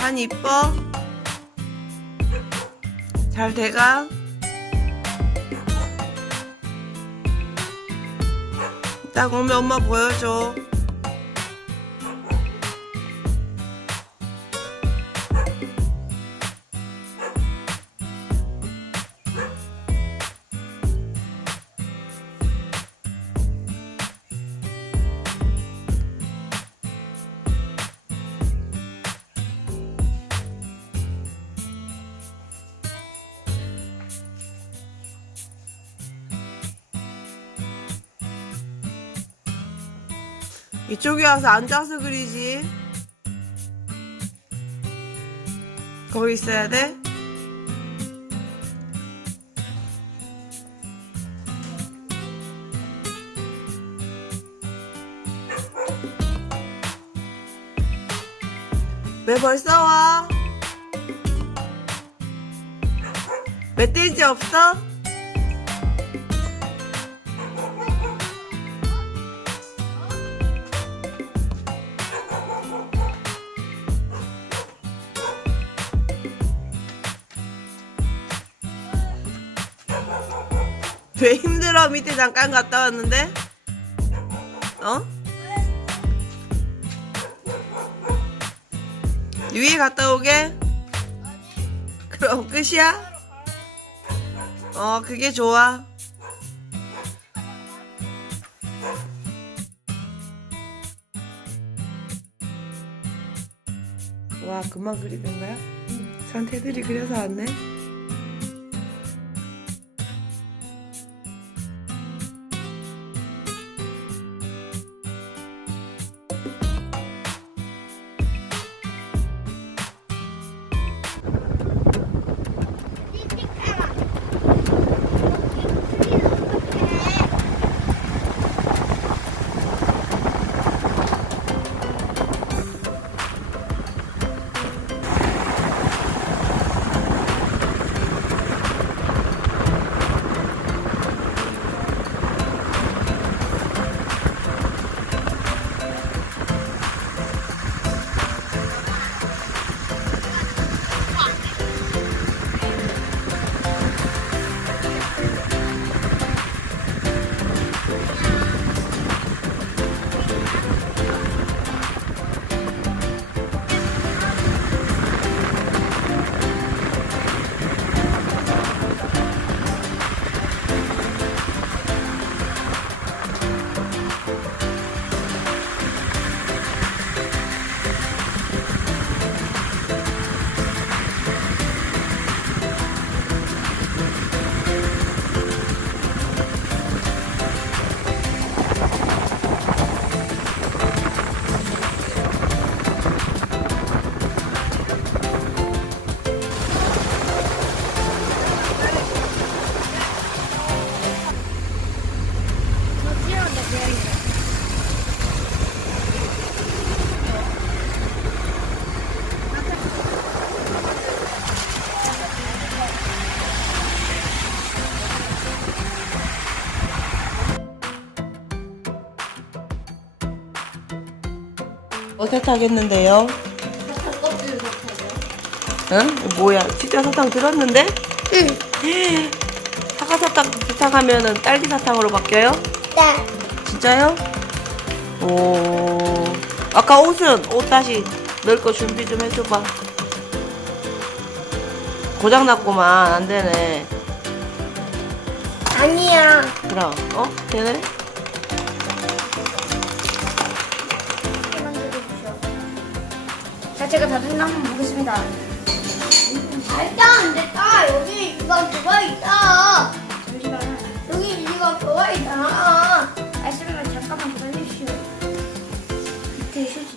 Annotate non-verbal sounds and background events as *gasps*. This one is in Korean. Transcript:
산 이뻐? 잘 돼가? 딱 오면 엄마 보여줘. 이쪽에 와서 앉아서 그리지. 거기 있어야 돼? 왜 벌써 와? 멧돼지 없어? 왜 힘들어? 밑에 잠깐 갔다 왔는데? 어? 위에 갔다 오게? 그럼 끝이야? 어, 그게 좋아. 와, 그만 그리는 거야? 산태들이 그려서 왔네. 어떻게 타겠는데요? 응? 뭐야? 진짜 사탕 들었는데? 응. *gasps* 사과 사탕 부탁하면은 딸기 사탕으로 바뀌어요? 네. 진짜요? 오. 아까 옷은 옷 다시 넣을 거 준비 좀 해줘봐. 고장 났구만 안 되네. 아니야. 그럼 어 되네? 제가 다 된다 한번 보겠습니다. 절대 안 됐다. 여기 이거 뭐가 있다. 잠시만. 여기 이거 뭐가 있다. 아, 아, 아. 말씀을 잠깐만 기다려주시오. 밑에 휴지.